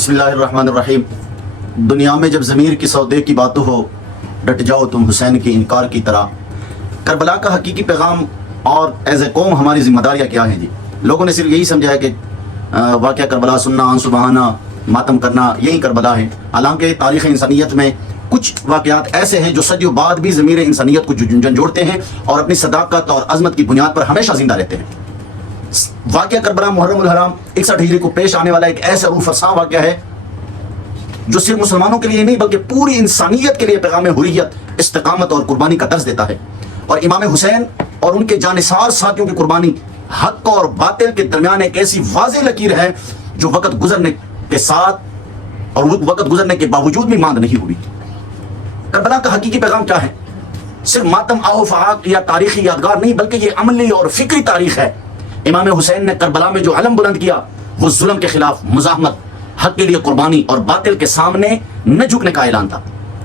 بسم اللہ الرحمن الرحیم۔ دنیا میں جب ضمیر کی سودے کی بات ہو، ڈٹ جاؤ تم حسین کے انکار کی طرح۔ کربلا کا حقیقی پیغام اور ایز اے قوم ہماری ذمہ داریاں کیا ہیں جی؟ لوگوں نے صرف یہی سمجھا ہے کہ واقعہ کربلا سننا، سبحانہ، ماتم کرنا یہی کربلا ہے، حالانکہ تاریخ انسانیت میں کچھ واقعات ایسے ہیں جو صدیوں بعد بھی ضمیر انسانیت کو جھنجھوڑتے ہیں اور اپنی صداقت اور عظمت کی بنیاد پر ہمیشہ زندہ رہتے ہیں۔ واقعہ کربلا محرم الحرام 61 ہجری کو پیش آنے والا ایک ایسا روح فرساں واقعہ ہے جو صرف مسلمانوں کے لیے نہیں بلکہ پوری انسانیت کے لیے پیغام حریت، استقامت اور قربانی کا درس دیتا ہے۔ اور امام حسین اور ان کے جانثار ساتھیوں کی قربانی حق اور باطل کے درمیان ایک ایسی واضح لکیر ہے جو وقت گزرنے کے ساتھ اور وقت گزرنے کے باوجود بھی ماند نہیں ہوئی۔ کربلا کا حقیقی پیغام کیا ہے؟ صرف ماتم آہ و فراق یا تاریخی یادگار نہیں بلکہ یہ عملی اور فکری تاریخ ہے۔ امام حسین نے کربلا میں جو علم بلند کیا وہ ظلم کے خلاف مزاحمت، حق کے لیے قربانی اور باطل کے سامنے نہ جھکنے کا اعلان تھا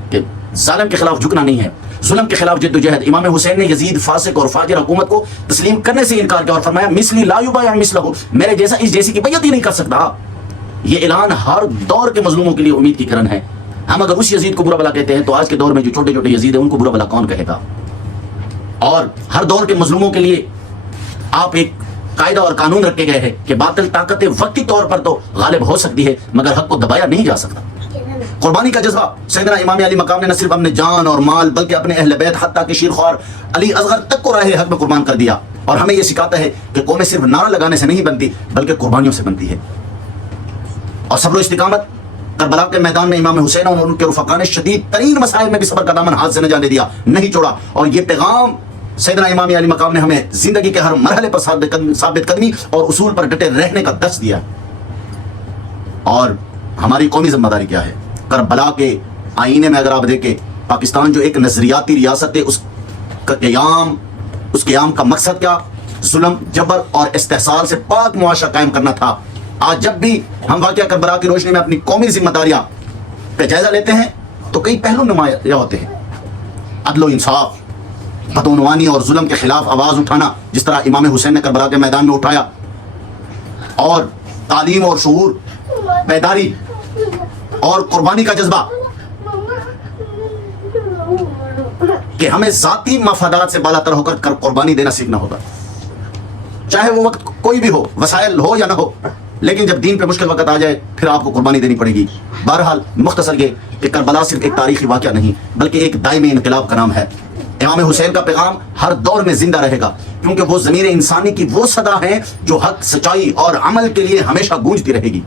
کہ ظالم کے خلاف جھکنا نہیں ہے، ظلم کے خلاف جد و جہد۔ امام حسین نے یزید فاسق اور فاجر حکومت کو تسلیم کرنے سے انکار کیا اور فرمایا مثلی لا یبایع مثلہ، میرے جیسا اس جیسی کی بیعت ہی نہیں کر سکتا۔ یہ اعلان ہر دور کے مظلوموں کے لیے امید کی کرن ہے۔ ہم اگر اس یزید کو برا بلا کہتے ہیں تو آج کے دور میں جو چھوٹے چھوٹے یزید ہیں ان کو برا بلا کون کہے گا؟ اور ہر دور کے مظلوموں کے لیے آپ ایک قاعدہ اور قانون رکھے گئے ہیں کہ باطل طاقتیں وقتی طور پر تو غالب ہو سکتی ہے مگر حق کو دبایا نہیں جا سکتا۔ قربانی کا جذبہ سیدنا امام علی مقام نے نہ صرف اپنے جان اور مال بلکہ اپنے اہل بیت حتیٰ کہ شیرخوار علی اصغر تک کو راہ حق میں قربان کر دیا، اور ہمیں یہ سکھاتا ہے کہ قومیں صرف نعرہ لگانے سے نہیں بنتی بلکہ قربانیوں سے بنتی ہے۔ اور صبر و استقامت، کربلا کے میدان میں امام حسین اور ان کے رفقا نے شدید ترین مسائل میں بھی صبر کا دامن ہاتھ سے نہ جانے دیا، نہیں چھوڑا، اور یہ پیغام سیدنا امام علی مقام نے ہمیں زندگی کے ہر مرحلے پر ثابت قدمی اور اصول پر ڈٹے رہنے کا درس دیا۔ اور ہماری قومی ذمہ داری کیا ہے؟ کربلا کے آئینے میں اگر آپ دیکھیں، پاکستان جو ایک نظریاتی ریاست ہے، اس قیام کا مقصد کیا؟ ظلم، جبر اور استحصال سے پاک معاشرہ قائم کرنا تھا۔ آج جب بھی ہم واقعہ کربلا کی روشنی میں اپنی قومی ذمہ داریاں کا جائزہ لیتے ہیں تو کئی پہلو نمایاں ہوتے ہیں۔ عدل و انصاف، بدعنوانی اور ظلم کے خلاف آواز اٹھانا جس طرح امام حسین نے کربلا کے میدان میں اٹھایا، اور تعلیم اور شعور، بیداری اور قربانی کا جذبہ کہ ہمیں ذاتی مفادات سے بالاتر ہو کر قربانی دینا سیکھنا ہوگا، چاہے وہ وقت کوئی بھی ہو، وسائل ہو یا نہ ہو، لیکن جب دین پہ مشکل وقت آ جائے پھر آپ کو قربانی دینی پڑے گی۔ بہرحال مختصر یہ کہ کربلا صرف ایک تاریخی واقعہ نہیں بلکہ ایک دائمی انقلاب کا نام ہے۔ امام حسین کا پیغام ہر دور میں زندہ رہے گا کیونکہ وہ ضمیر انسانی کی وہ صدا ہے جو حق، سچائی اور عمل کے لیے ہمیشہ گونجتی رہے گی۔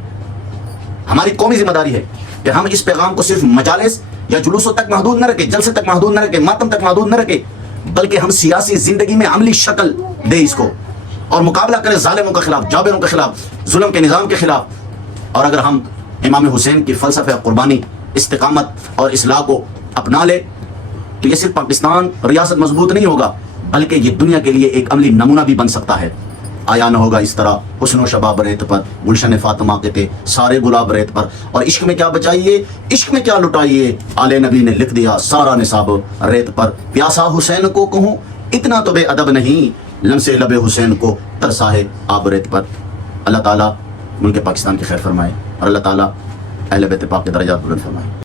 ہماری قومی ذمہ داری ہے کہ ہم اس پیغام کو صرف مجالس یا جلوسوں تک محدود نہ رکھیں، جلسے تک محدود نہ رکھیں، ماتم تک محدود نہ رکھیں، بلکہ ہم سیاسی زندگی میں عملی شکل دیں اس کو اور مقابلہ کریں ظالموں کے خلاف، جابروں کے خلاف، ظلم کے نظام کے خلاف۔ اور اگر ہم امام حسین کی فلسفہ قربانی، استقامت اور اصلاح کو اپنا لے تو یہ صرف پاکستان ریاست مضبوط نہیں ہوگا بلکہ یہ دنیا کے لیے ایک عملی نمونہ بھی بن سکتا ہے۔ آیا نہ ہوگا اس طرح حسن و شباب ریت پر، گلشن فاطمہ کے تھے سارے گلاب ریت پر، اور عشق میں کیا بچائیے، عشق میں کیا لٹائیے، آل نبی نے لکھ دیا سارا نصاب ریت پر۔ پیاسا حسین کو کہوں اتنا تو بے ادب نہیں، لمسے لب حسین کو ترسا ہے آب ریت پر۔ اللہ تعالیٰ ملک پاکستان کی خیر فرمائے اور اللہ تعالیٰ اہل بیت پاک کے درجات بلند فرمائے۔